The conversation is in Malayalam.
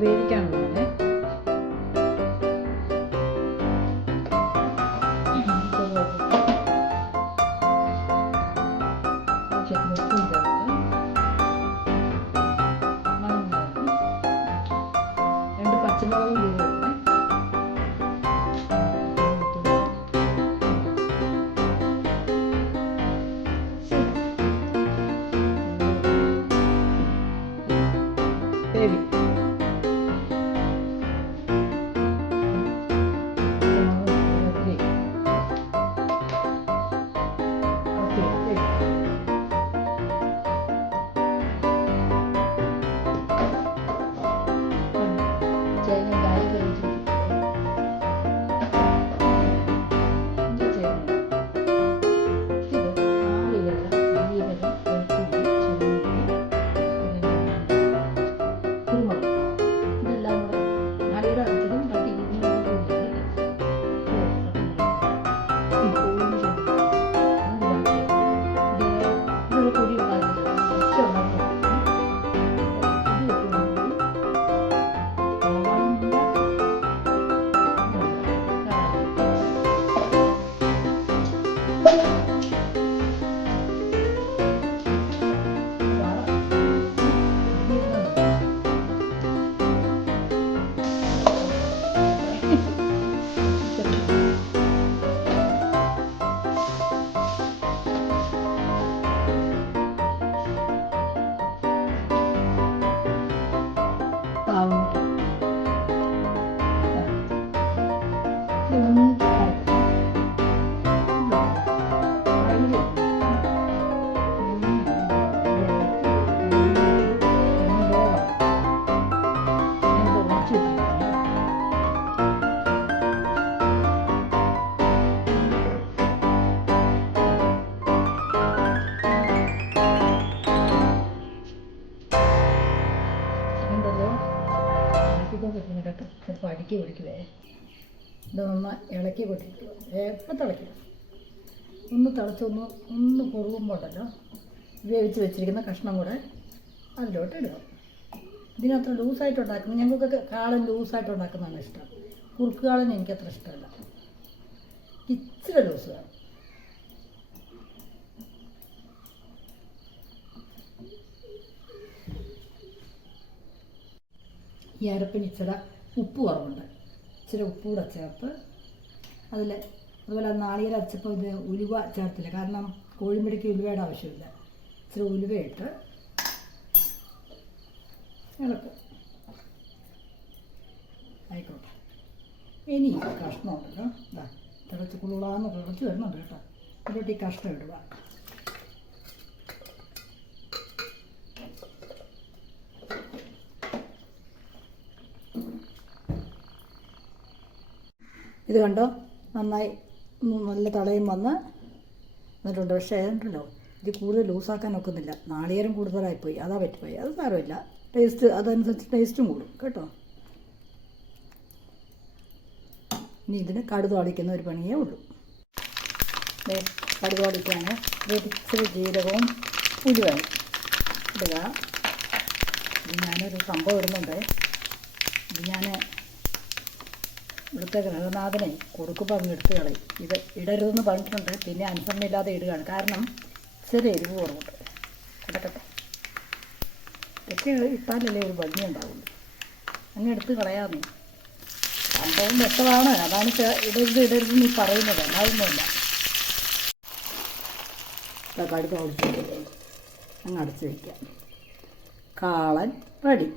വേവിക്കാൻ പോകുന്നത് രണ്ട് പച്ചമുളകും ബേബി ചിലപ്പോൾ അടുക്കി പിടിക്കുവേ. ഇതൊന്ന് ഇളക്കി കൊണ്ടിരിക്കുക. എപ്പോൾ തിളയ്ക്കും ഒന്ന് തിളച്ചൊന്ന് കുറുകുമ്പോണ്ടല്ലോ വേവിച്ച് വെച്ചിരിക്കുന്ന കഷ്ണം കൂടെ അതിലോട്ട് ഇടുക. ഇതിനത്ര ലൂസായിട്ട് ഉണ്ടാക്കുന്നത് ഞങ്ങൾക്കൊക്കെ കാളൻ ലൂസായിട്ട് ഉണ്ടാക്കുന്നതാണ് ഇഷ്ടം. കുറുക്ക് കാളൻ എനിക്കത്ര ഇഷ്ടമല്ല, ഇച്ചിരി ലൂസ് വേണം. ഈ അരപ്പിന് ഇച്ചിരി ഉപ്പ് കുറവുണ്ട്, ഇച്ചിരി ഉപ്പ് കൂടെ ചേർത്ത് അതുപോലെ നാളികേരം അരച്ചപ്പോൾ ഇത് ഉലുവ ചേർത്തില്ല, കാരണം കോഴിമുടയ്ക്ക് ഉലുവയുടെ ആവശ്യമില്ല. ഇച്ചിരി ഉലുവയിട്ട് ഇളക്കും. ആയിക്കോട്ടെ. ഇനി കഷ്ണമുണ്ടല്ലോ, ഇതാ തിളച്ച് കുളാന്ന് തിളച്ച് വരുന്നുണ്ട് കേട്ടോ. ഇതിലോട്ട് ഈ കഷ്ണം ഇടുക. ഇത് കണ്ടോ, നന്നായി നല്ല തളയും എന്നിട്ടുണ്ട്. പക്ഷേ ഉണ്ടല്ലോ, ഇത് കൂടുതൽ ലൂസാക്കാൻ ഒക്കുന്നില്ല. നാളികേരം കൂടുതലായിപ്പോയി, അതാ പറ്റിപ്പോയി. അത് സാരമില്ല, ടേസ്റ്റ് അതനുസരിച്ച് ടേസ്റ്റും കൂടും കേട്ടോ. ഇനി ഇതിന് കടുക് അടിക്കുന്ന ഒരു പണിയേ ഉള്ളൂ. കടുക് അടിക്കാൻ ഇച്ചിരി ജീരകവും ഉലുവയും ഇടുക. ഇത് ഞാനൊരു സംഭവം ഇടുന്നുണ്ട്. ഇത് ഞാൻ ഇവിടുത്തെ ഗൃഹനാഥനെ കൊടുക്കുമ്പോൾ അങ്ങ് എടുത്ത് കളയും. ഇത് ഇടരുതെന്ന് പറഞ്ഞിട്ടുണ്ട്, പിന്നെ അനുസരണയില്ലാതെ ഇടുകയാണ്. കാരണം ചെറിയ എരിവ് കുറവുണ്ട്. കിടക്കട്ടെ, ഇതൊക്കെ ഇട്ടാലല്ലേ ഒരു ഭംഗി ഉണ്ടാവുള്ളൂ. അങ്ങ് എടുത്ത് കളയാമെന്നേ. സംഭവം വ്യക്തമാണ്, അതാണ് ഇടരുതെന്ന് നീ പറയുന്നത്, അതൊന്നുമില്ല. കടുക് ഒഴിച്ച് അങ്ങ് അടച്ച് വയ്ക്കാം. കാളൻ റെഡി.